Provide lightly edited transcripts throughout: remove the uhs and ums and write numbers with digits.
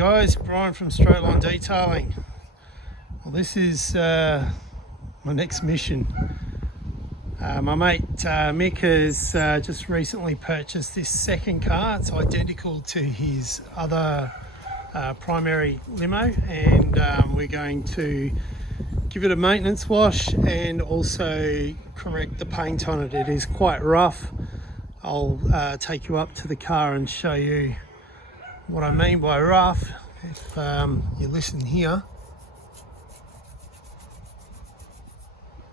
guys, Brian from Straight Line Detailing. Well, this is my next mission. My mate Mick has just recently purchased this second car. It's identical to his other primary limo, and we're going to give it a maintenance wash and also correct the paint on it. It is quite rough. I'll take you up to the car and show you what I mean by rough. If you listen here,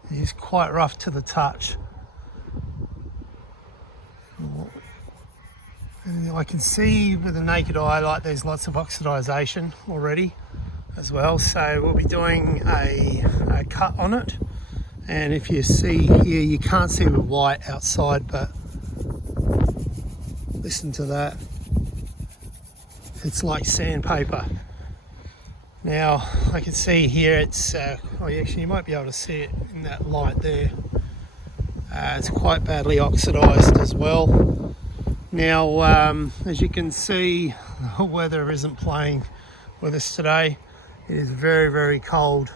it is quite rough to the touch. And I can see with the naked eye like there's lots of oxidization already as well, so we'll be doing a cut on it. And if you see here, you can't see the white outside, but listen to that. It's like sandpaper. Now I can see here it's actually you might be able to see it in that light there. It's quite badly oxidized as well. Now as you can see, the weather isn't playing with us today. It is very, very cold,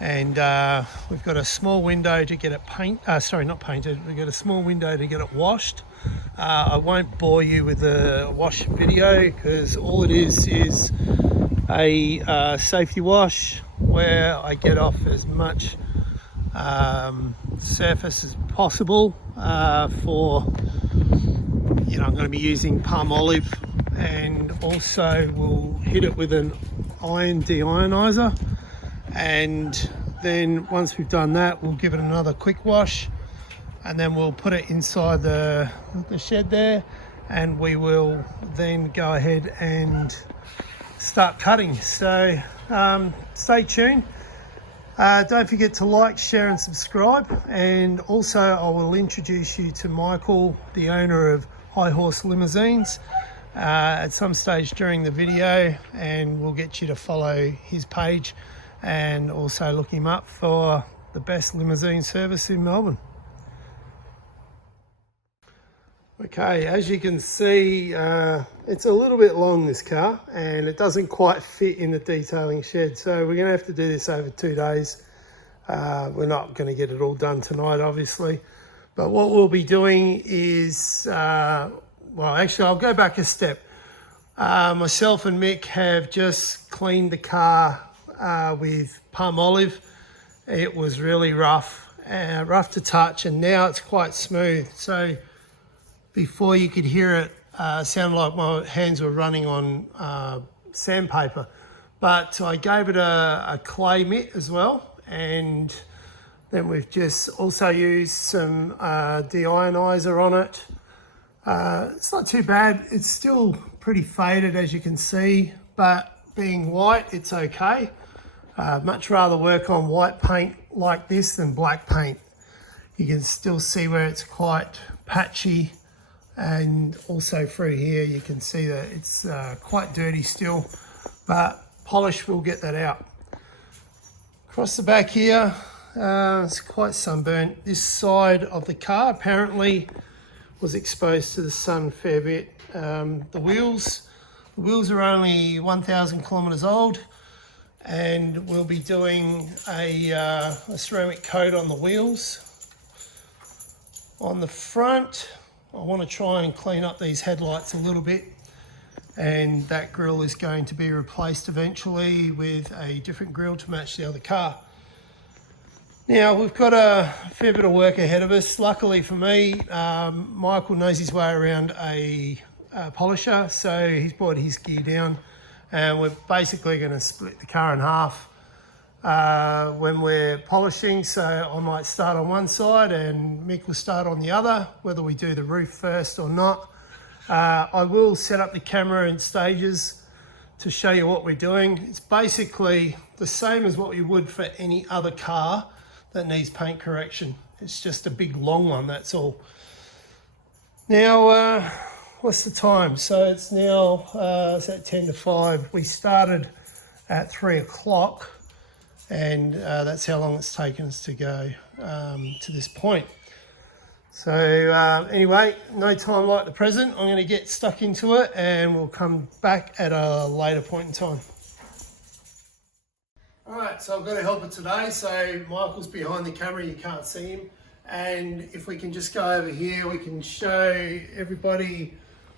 and we've got a small window to get it not painted. We've got a small window to get it washed. I won't bore you with the wash video because all it is a safety wash where I get off as much surface as possible for, I'm going to be using palm olive, and also we'll hit it with an iron deionizer, and then once we've done that, we'll give it another quick wash, and then we'll put it inside the shed there, and we will then go ahead and start cutting. So stay tuned. Don't forget to like, share and subscribe, and also I will introduce you to Michael, the owner of Horse Limousines, at some stage during the video, and we'll get you to follow his page and also look him up for the best limousine service in Melbourne. Okay, as you can see, it's a little bit long, this car, and it doesn't quite fit in the detailing shed, so we're going to have to do this over 2 days. We're not going to get it all done tonight, obviously, but what we'll be doing is, well, actually I'll go back a step. Myself and Mick have just cleaned the car with palm olive. It was really rough to touch, and now it's quite smooth. So before you could hear it, sounded like my hands were running on sandpaper. But I gave it a clay mitt as well, and then we've just also used some deionizer on it. It's not too bad. It's still pretty faded, as you can see, but being white, it's okay. Much rather work on white paint like this than black paint. You can still see where it's quite patchy, and also through here you can see that it's quite dirty still, but polish will get that out. Across the back here, it's quite sunburnt. This side of the car apparently was exposed to the sun a fair bit. The wheels are only 1,000 kilometers old, and we'll be doing a ceramic coat on the wheels. On the front, I want to try and clean up these headlights a little bit, and that grille is going to be replaced eventually with a different grille to match the other car. Now, we've got a fair bit of work ahead of us. Luckily for me, Michael knows his way around a polisher, so he's brought his gear down, and we're basically going to split the car in half when we're polishing. So I might start on one side and Mick will start on the other, whether we do the roof first or not. I will set up the camera in stages to show you what we're doing. It's basically the same as what we would for any other car that needs paint correction. It's just a big long one, that's all. Now, what's the time? So it's now it's at 10 to 5. We started at 3 o'clock, and that's how long it's taken us to go to this point. So anyway, no time like the present. I'm going to get stuck into it and we'll come back at a later point in time. All right, so I've got a helper today. So Michael's behind the camera, you can't see him. And if we can just go over here, we can show everybody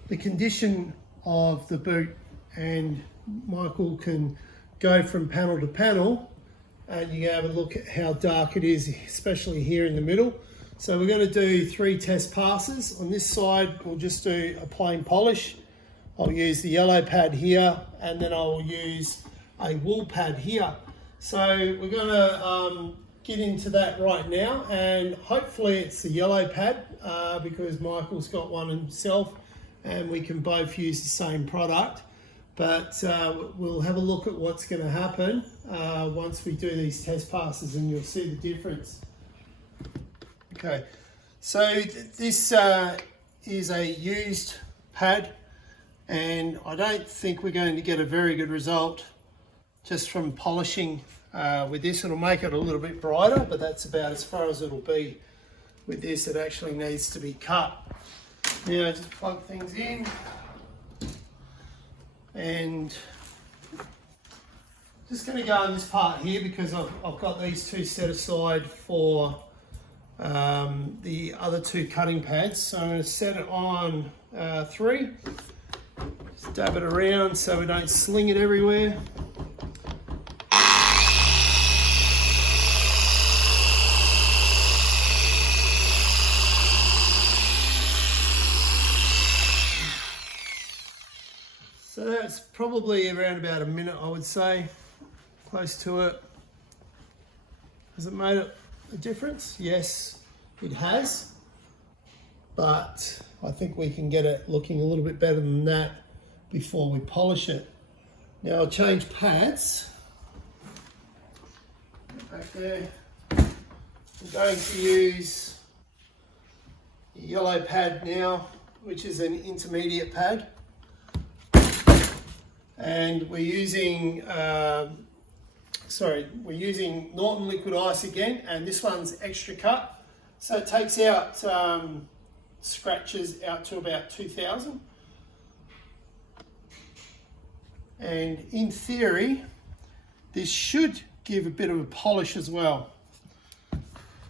the condition of the boot, and Michael can go from panel to panel and you can have a look at how dark it is, especially here in the middle. So we're going to do 3 test passes. On this side, we'll just do a plain polish. I'll use the yellow pad here, and then I'll use a wool pad here. So we're going to get into that right now, and hopefully it's the yellow pad because Michael's got one himself and we can both use the same product. But we'll have a look at what's going to happen once we do these test passes, and you'll see the difference. Okay, so this is a used pad, and I don't think we're going to get a very good result just from polishing with this. It'll make it a little bit brighter, but that's about as far as it'll be with this. It actually needs to be cut. Now just plug things in, and just going to go on this part here because I've got these 2 set aside for the other 2 cutting pads. So I'm going to set it on 3, just dab it around so we don't sling it everywhere. So that's probably around about a minute, I would say, close to it. Has it made a difference? Yes, it has, but I think we can get it looking a little bit better than that before we polish it. Now I'll change pads. Back there. I'm going to use the yellow pad now, which is an intermediate pad. And we're using Norton Liquid Ice again, and this one's extra cut, so it takes out scratches out to about 2,000. And in theory, this should give a bit of a polish as well.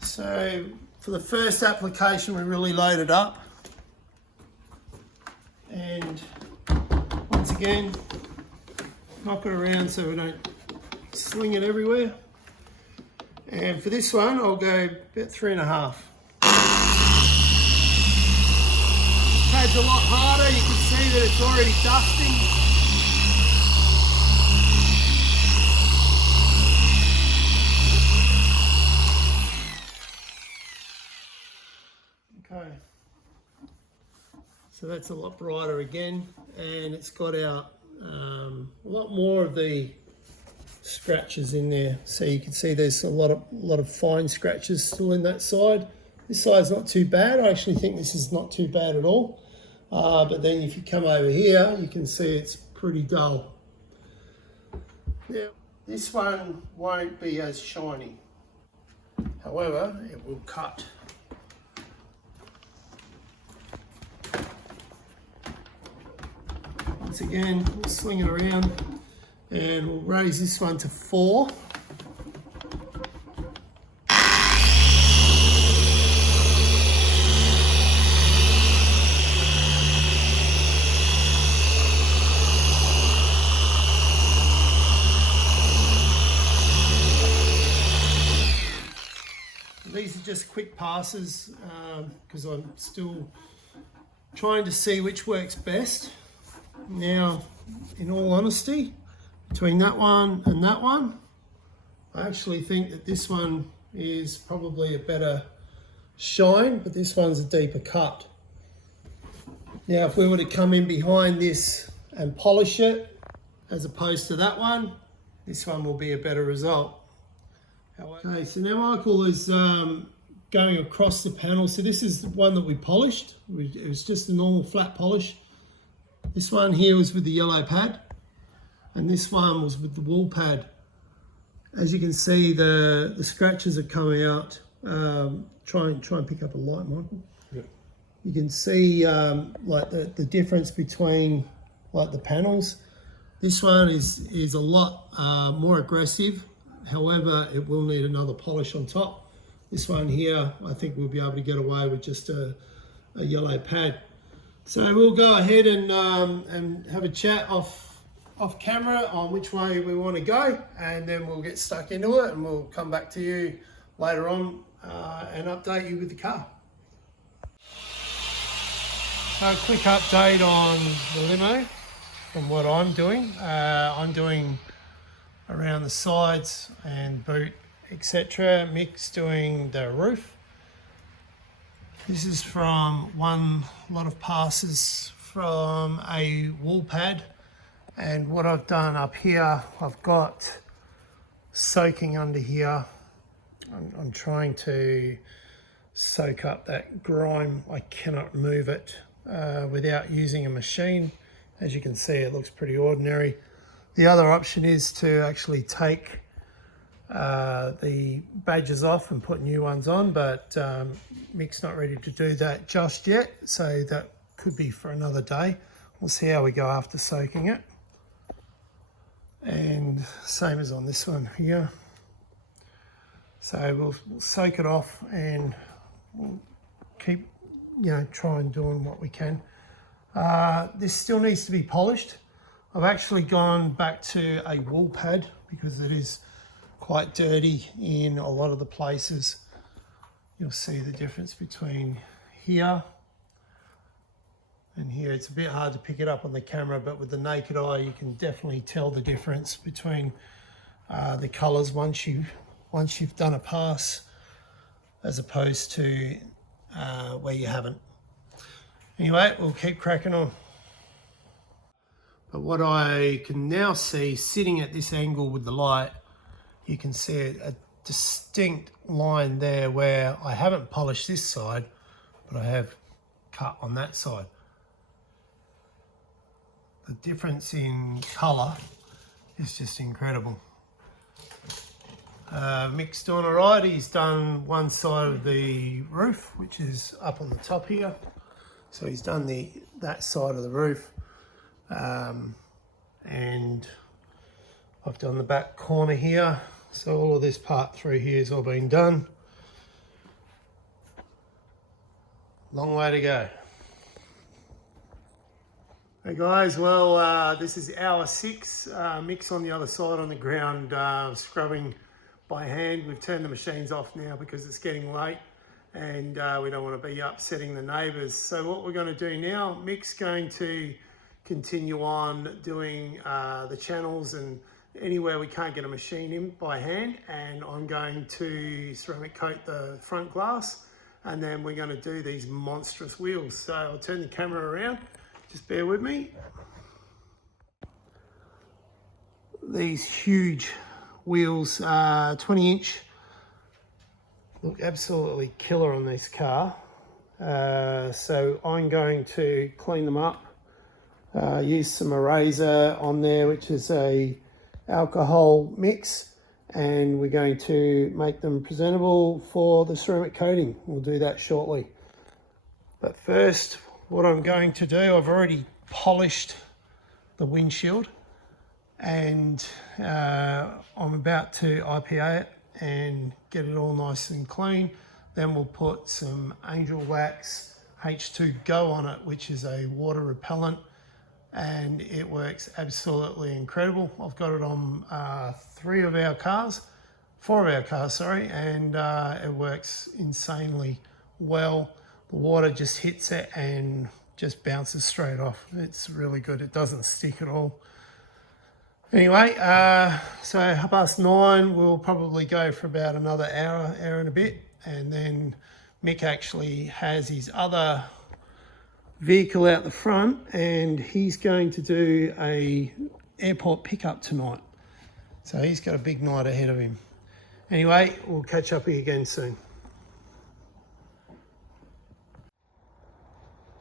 So for the first application, we really load it up, and once again, knock it around so we don't sling it everywhere. And for this one, I'll go about 3.5. Pad's a lot harder. You can see that it's already dusting. Okay. So that's a lot brighter again, and it's got out a lot more of the scratches in there. So you can see there's a lot of fine scratches still in that side. This side's not too bad. I actually think this is not too bad at all. But then if you come over here, you can see it's pretty dull. Now, this one won't be as shiny. However, it will cut. Once again, we'll sling it around and we'll raise this one to 4. These are just quick passes because I'm still trying to see which works best. Now, in all honesty, between that one and that one, I actually think that this one is probably a better shine, but this one's a deeper cut. Now, if we were to come in behind this and polish it, as opposed to that one, this one will be a better result. Okay, so now Michael is going across the panel. So this is the one that we polished. It was just a normal flat polish. This one here was with the yellow pad, and this one was with the wool pad. As you can see, the scratches are coming out. Try and pick up a light, Michael. You can see like the difference between like the panels. This one is a lot more aggressive. However, it will need another polish on top. This one here, I think we'll be able to get away with just a yellow pad. So we'll go ahead and have a chat off camera on which way we want to go, and then we'll get stuck into it, and we'll come back to you later on and update you with the car. So a quick update on the limo from what I'm doing. I'm doing around the sides and boot, etc. Mick's doing the roof. This is from one lot of passes from a wool pad, and what I've done up here, I've got soaking under here. I'm trying to soak up that grime. I cannot remove it without using a machine. As you can see, it looks pretty ordinary. The other option is to actually take the badges off and put new ones on, but Mick's not ready to do that just yet, so that could be for another day. We'll see how we go after soaking it. And same as on this one here. So we'll soak it off, and we'll keep, trying doing what we can. This still needs to be polished. I've actually gone back to a wool pad because it is quite dirty in a lot of the places. You'll see the difference between here and here. It's a bit hard to pick it up on the camera, but with the naked eye you can definitely tell the difference between the colours once you've done a pass, as opposed to where you haven't. Anyway, we'll keep cracking on. But what I can now see, sitting at this angle with the light, you can see a distinct line there where I haven't polished this side, but I have cut on that side. The difference in colour is just incredible. Mick's doing all right. He's done one side of the roof, which is up on the top here. So he's done that side of the roof, and I've done the back corner here. So all of this part through here has all been done. Long way to go. Hey guys, well this is hour 6. Mick's on the other side on the ground scrubbing by hand. We've turned the machines off now because it's getting late, and we don't want to be upsetting the neighbours. So what we're going to do now, Mick's going to continue on doing the channels and anywhere we can't get a machine in by hand, and I'm going to ceramic coat the front glass, and then we're going to do these monstrous wheels. So I'll turn the camera around, just bear with me. These huge wheels, 20-inch, look absolutely killer on this car. So I'm going to clean them up, use some eraser on there, which is a alcohol mix, and we're going to make them presentable for the ceramic coating. We'll do that shortly. But first, what I'm going to do, I've already polished the windshield, and I'm about to IPA it and get it all nice and clean. Then we'll put some Angel Wax H2Go on it, which is a water repellent, and it works absolutely incredible. I've got it on 4 of our cars, sorry, and it works insanely well. The water just hits it and just bounces straight off. It's really good. It doesn't stick at all. Anyway, so 9:30, we'll probably go for about another hour and a bit, and then Mick actually has his other vehicle out the front, and he's going to do a airport pickup tonight. So he's got a big night ahead of him. Anyway, we'll catch up again soon.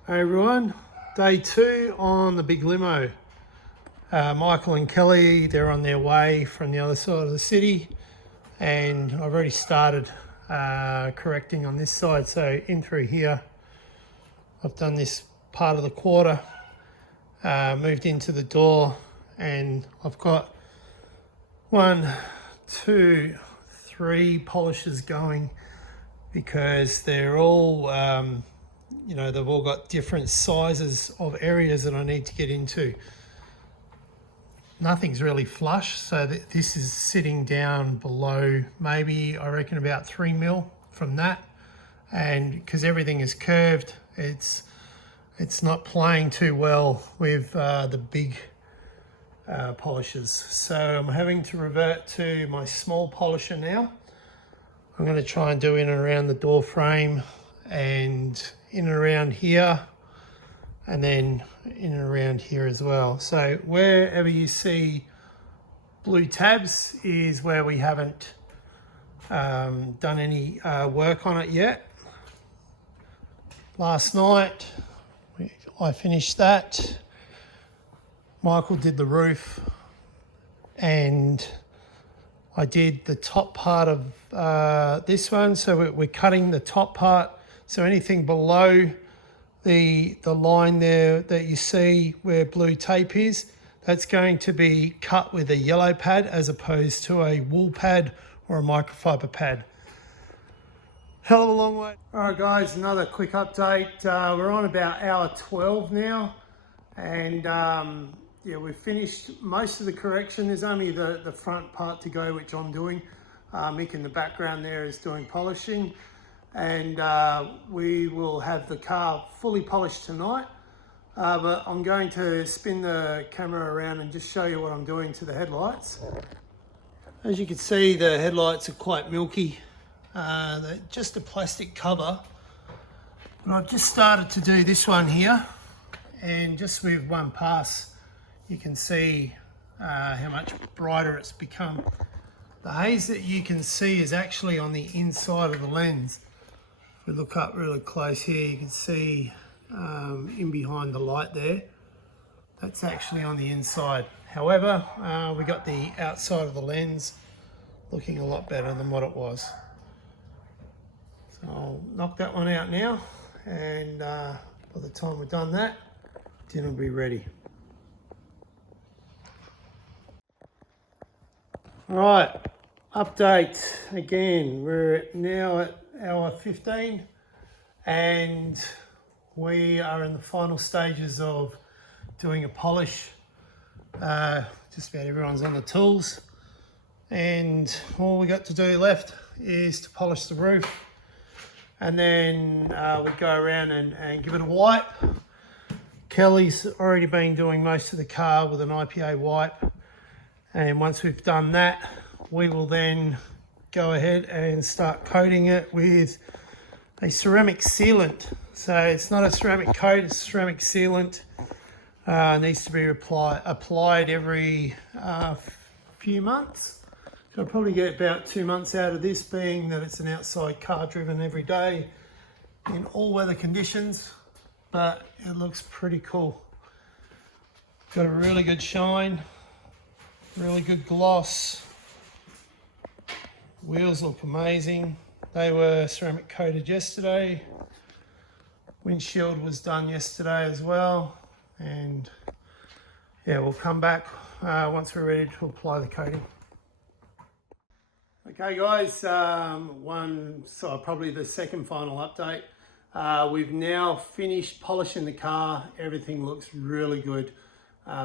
Hey everyone, day 2 on the big limo. Michael and Kelly, they're on their way from the other side of the city, and I've already started correcting on this side. So in through here, I've done this part of the quarter, moved into the door, and I've got 1, 2, 3 polishes going because they're all, you know, they've all got different sizes of areas that I need to get into. Nothing's really flush, so that this is sitting down below maybe, I reckon, about 3 mil from that. And because everything is curved, it's not playing too well with the big polishes. So I'm having to revert to my small polisher now. I'm going to try and do in and around the door frame and in and around here, and then in and around here as well. So wherever you see blue tabs is where we haven't done any work on it yet. Last night I finished that. Michael did the roof, and I did the top part of this one. So we're cutting the top part. So anything below the line there that you see where blue tape is, that's going to be cut with a yellow pad as opposed to a wool pad or a microfiber pad. Hell of a long way. All right guys, another quick update. We're on about hour 12 now, and yeah, we've finished most of the correction. There's only the front part to go, which I'm doing. Mick in the background there is doing polishing, and we will have the car fully polished tonight. But I'm going to spin the camera around and just show you what I'm doing to the headlights. As you can see, the headlights are quite milky. They're just a plastic cover. But I've just started to do this one here, and just with one pass, you can see how much brighter it's become. The haze that you can see is actually on the inside of the lens. If we look up really close here, you can see in behind the light there, that's actually on the inside. However, we got the outside of the lens looking a lot better than what it was. So I'll knock that one out now, and by the time we've done that, dinner will be ready. All right, update again. We're now at hour 15, and we are in the final stages of doing a polish. Just about everyone's on the tools, and all we got to do left is to polish the roof, and then we go around and give it a wipe. Kelly's already been doing most of the car with an IPA wipe, and once we've done that, we will then go ahead and start coating it with a ceramic sealant. So it's not a ceramic coat, it's a ceramic sealant. Needs to be applied every few months. So I'll probably get about 2 months out of this, being that it's an outside car driven every day in all weather conditions, but it looks pretty cool. Got a really good shine, really good gloss. Wheels look amazing. They were ceramic coated yesterday. Windshield was done yesterday as well. And yeah, we'll come back once we're ready to apply the coating. Okay guys, probably the second final update. We've now finished polishing the car. Everything looks really good.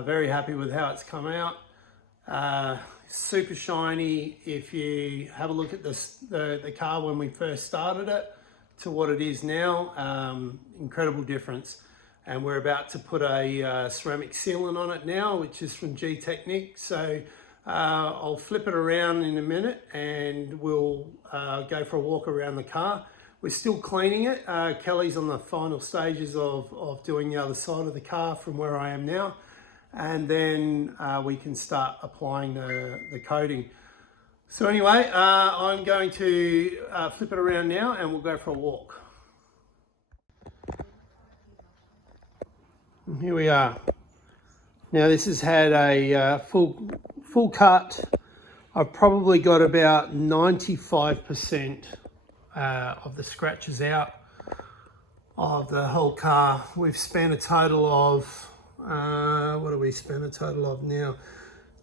Very happy with how it's come out. Super shiny. If you have a look at the car when we first started it to what it is now, incredible difference. And we're about to put a ceramic sealant on it now, which is from G Technique. So I'll flip it around in a minute, and we'll go for a walk around the car. We're still cleaning it. Kelly's on the final stages of doing the other side of the car from where I am now. And then we can start applying the coating. So anyway, I'm going to flip it around now, and we'll go for a walk. And here we are. Now this has had a full cut. I've probably got about 95% of the scratches out. of the whole car. We've spent a total of, what do we spend a total of now?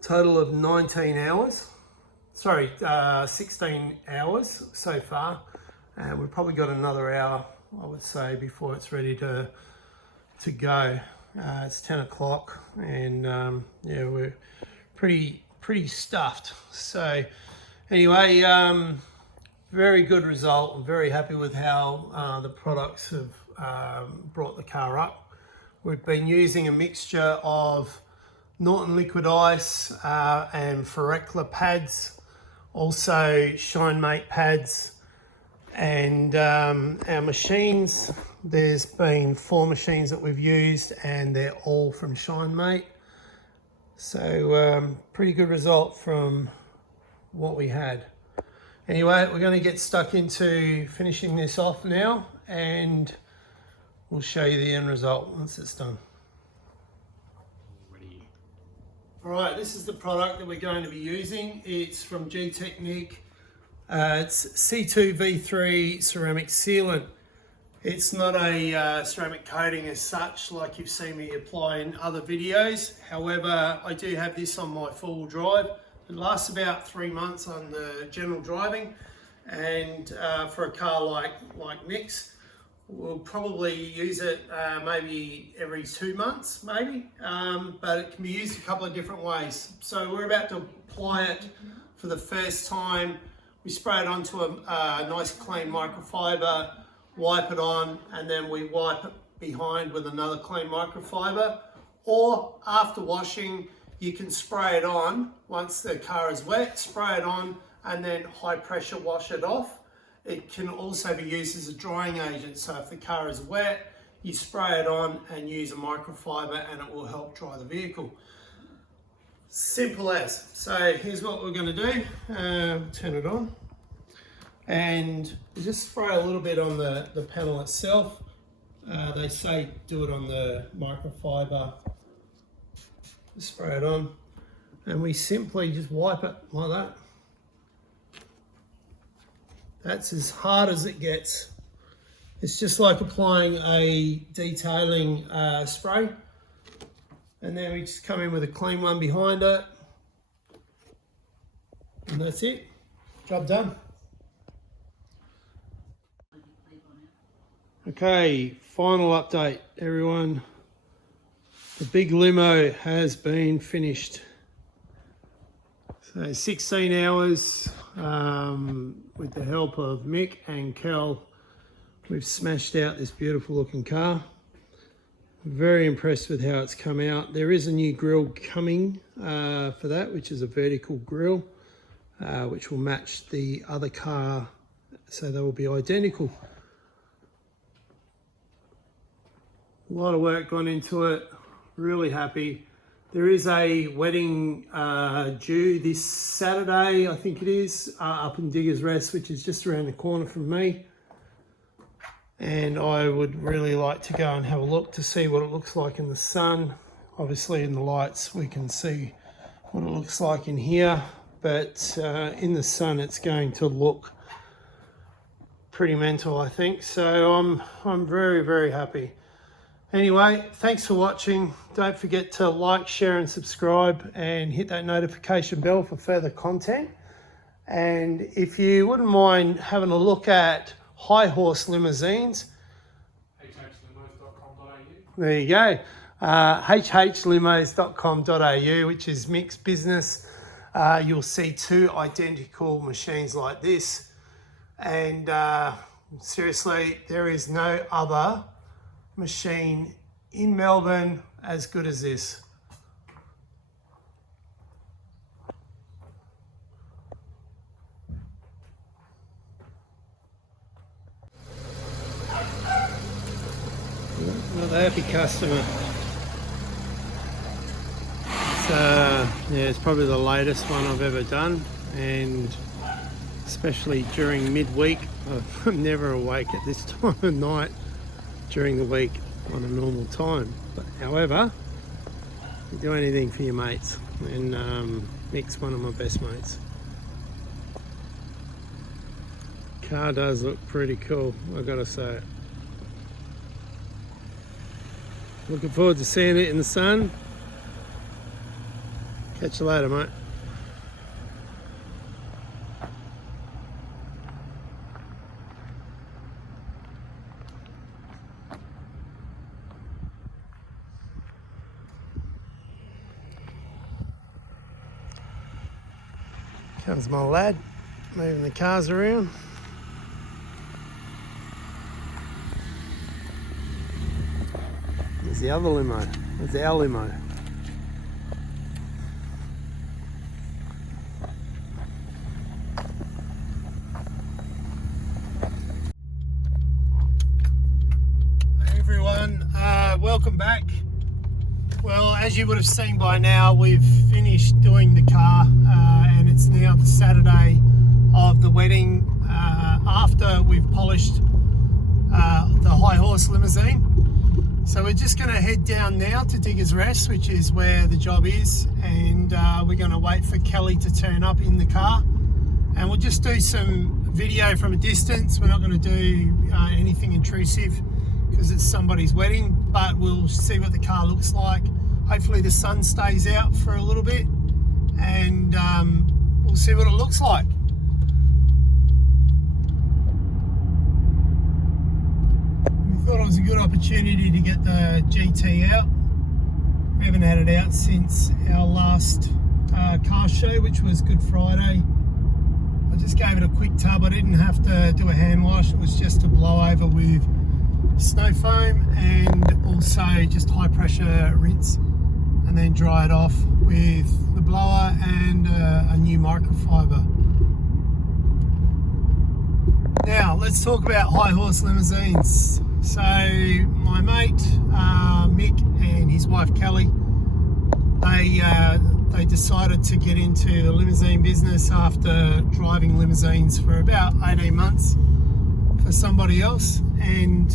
Total of 19 hours. Sorry, 16 hours so far. And we've probably got another hour, I would say, before it's ready to go. It's 10 o'clock and yeah, we're pretty stuffed. So anyway, very good result. I'm very happy with how the products have brought the car up. We've been using a mixture of Norton liquid ice and Ferrecla pads, also ShineMate pads, and our machines. There's been 4 machines that we've used and they're all from ShineMate. So pretty good result from what we had. Anyway, we're going to get stuck into finishing this off now and we'll show you the end result once it's done. Alright, this is the product that we're going to be using. It's from G-Technique. It's C2V3 ceramic sealant. It's not a ceramic coating as such like you've seen me apply in other videos. However, I do have this on my four-wheel drive. It lasts about 3 months on the general driving, and for a car like Mick's, we'll probably use it maybe every 2 months, maybe, but it can be used a couple of different ways. So we're about to apply it for the first time. We spray it onto a nice clean microfiber, wipe it on, and then we wipe it behind with another clean microfiber. Or after washing, you can spray it on. Once the car is wet, spray it on and then high pressure wash it off. It can also be used as a drying agent. So if the car is wet, you spray it on and use a microfiber and it will help dry the vehicle. Simple as. So here's what we're going to do. Turn it on. And just spray a little bit on the panel itself. They say do it on the microfiber. Just spray it on. And we simply just wipe it like that. That's as hard as it gets. It's just like applying a detailing spray. And then we just come in with a clean one behind it. And that's it. Job done. Okay, final update, everyone. The big limo has been finished. So 16 hours with the help of Mick and Kel, we've smashed out this beautiful looking car. Very impressed with how it's come out. There is a new grille coming for that, which is a vertical grille, which will match the other car, so they will be identical. A lot of work gone into it, really happy. There is a wedding due this Saturday, I think it is, up in Diggers Rest, which is just around the corner from me. And I would really like to go and have a look to see what it looks like in the sun. Obviously in the lights we can see what it looks like in here, but in the sun it's going to look pretty mental, I think. So I'm very, very happy. Anyway, thanks for watching. Don't forget to like, share and subscribe and hit that notification bell for further content. And if you wouldn't mind having a look at Horse Limousines, hhlimos.com.au. There you go. hhlimos.com.au, which is Mick's business. You'll see 2 identical machines like this. And seriously, there is no other machine in Melbourne as good as this. Another happy customer. It's probably the latest one I've ever done, and especially during midweek. I'm never awake at this time of night during the week on a normal time. But however, you do anything for your mates, and Mick's one of my best mates. Car does look pretty cool, I've got to say it. Looking forward to seeing it in the sun. Catch you later, mate. Comes my lad, moving the cars around. There's the other limo. There's our limo. Hey everyone, welcome back. Well, as you would have seen by now, we've finished doing the car and it's now the Saturday of the wedding after we've polished the high horse limousine. So we're just going to head down now to Diggers Rest, which is where the job is, and we're going to wait for Kelly to turn up in the car, and we'll just do some video from a distance. We're not going to do anything intrusive because it's somebody's wedding, but we'll see what the car looks like. Hopefully the sun stays out for a little bit, and we'll see what it looks like. Thought it was a good opportunity to get the GT out. We haven't had it out since our last car show, which was Good Friday. I just gave it a quick tub. I didn't have to do a hand wash. It was just a blow over with snow foam and also just high pressure rinse, and then dry it off with the blower and a new microfiber. Now let's talk about high horse limousines. So my mate Mick and his wife Kelly, they decided to get into the limousine business after driving limousines for about 18 months for somebody else, and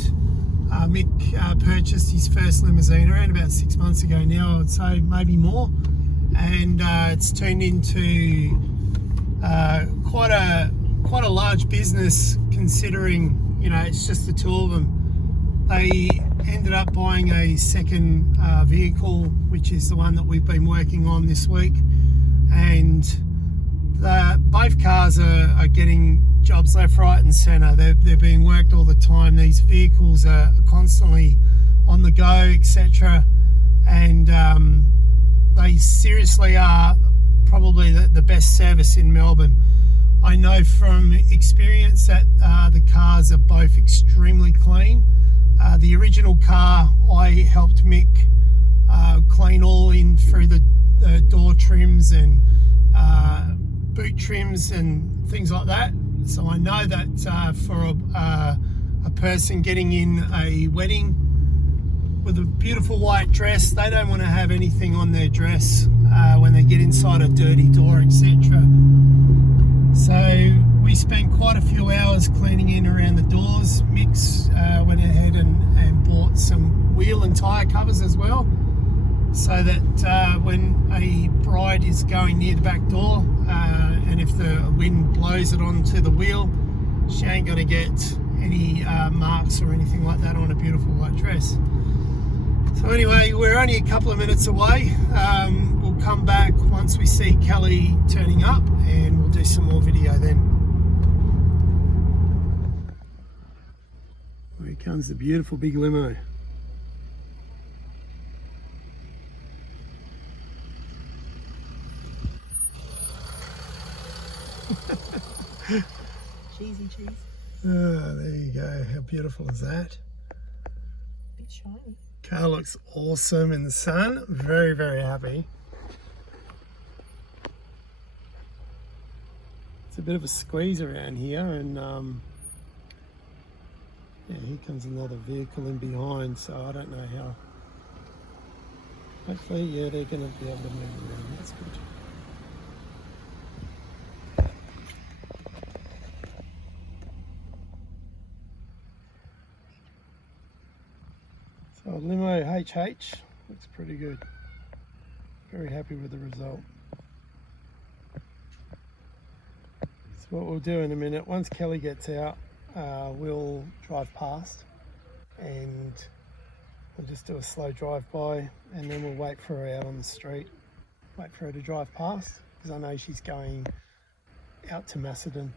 Mick purchased his first limousine around about 6 months ago now, I would say, maybe more, and it's turned into quite a large business, considering, you know, it's just the two of them. They ended up buying a second vehicle, which is the one that we've been working on this week, and both cars are getting jobs left, right and centre. They're being worked all the time. These vehicles are constantly on the go, etc., and they seriously are probably the best service in Melbourne. I know from experience that the cars are both extremely clean. The original car, I helped Mick clean all in through the door trims and boot trims and things like that. So I know that for a person getting in a wedding with a beautiful white dress, they don't want to have anything on their dress when they get inside a dirty door, etc. So we spent quite a few hours cleaning in around the doors. Mick's went ahead and bought some wheel and tyre covers as well, so that when a bride is going near the back door, and if the wind blows it onto the wheel, she ain't going to get any marks or anything like that on a beautiful white dress. So anyway, we're only a couple of minutes away. We'll come back once we see Kelly turning up, and we'll do some more video then. Here comes the beautiful big limo. Cheesy cheese. Oh, there you go. How beautiful is that? Bit shiny. Car looks awesome in the sun. Very, very happy. It's a bit of a squeeze around here, and yeah, here comes another vehicle in behind, so I don't know how. Hopefully, yeah, they're going to be able to move around. That's good. So Limo HH looks pretty good. Very happy with the result. So what we'll do in a minute, once Kelly gets out, we'll drive past and We'll just do a slow drive-by and then we'll wait for her out on the street. Wait for her to drive past, because I know she's going out to Macedon.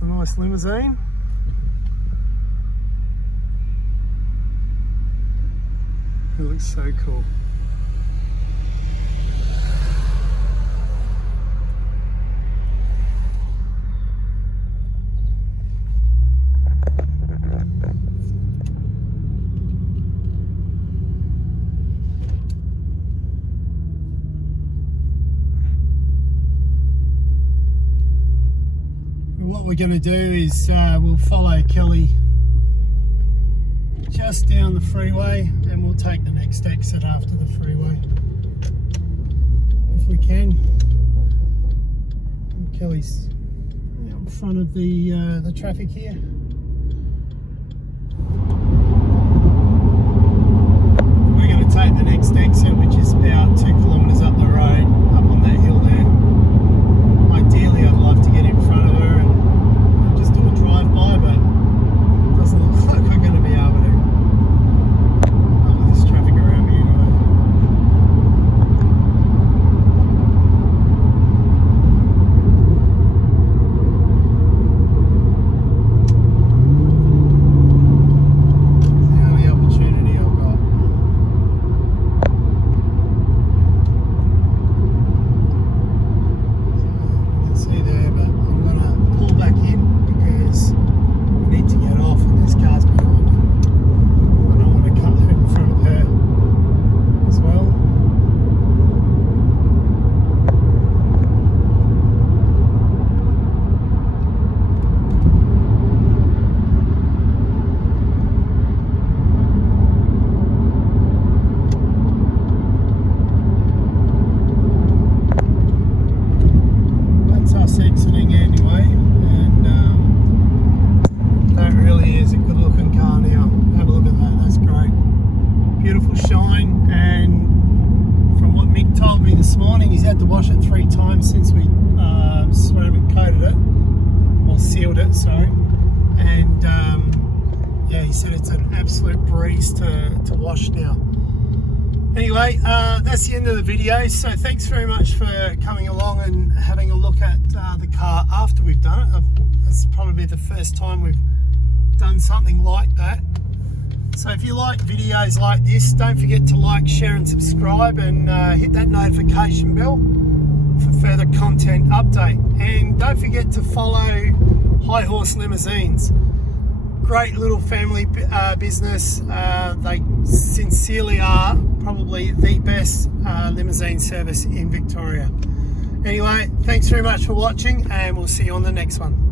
The nice limousine. It looks so cool. What we're going to do is we'll follow Kelly just down the freeway and we'll take the next exit after the freeway if we can. And Kelly's out in front of the traffic here. We're going to take the next exit, which is about 2 kilometres up the road, up on that hill there. Ideally I'd love to get in front of her and just do a drive-by, but it doesn't look like we're going to be able to. Not with this traffic around me anyway. See how the opportunity I've got. So you can see there, but I'm going to pull back in. We need to get off and this car's behind me. I don't want to cut her in front of her as well. That's us exiting anyway. That really is a good looking car now. Have a look at that, that's great. Beautiful shine, and from what Mick told me this morning, he's had to wash it 3 times since we ceramic coated it, or sealed it, sorry. And yeah, he said it's an absolute breeze to wash now. Anyway, that's the end of the video, so thanks very much for coming along and having a look at the car after we've done it. It's probably the first time we've done something like that. So if you like videos like this, don't forget to like, share and subscribe, and hit that notification bell for further content update. And don't forget to follow Horse Limousines. Great little family business. They sincerely are probably the best limousine service in Victoria. Anyway, thanks very much for watching, and we'll see you on the next one.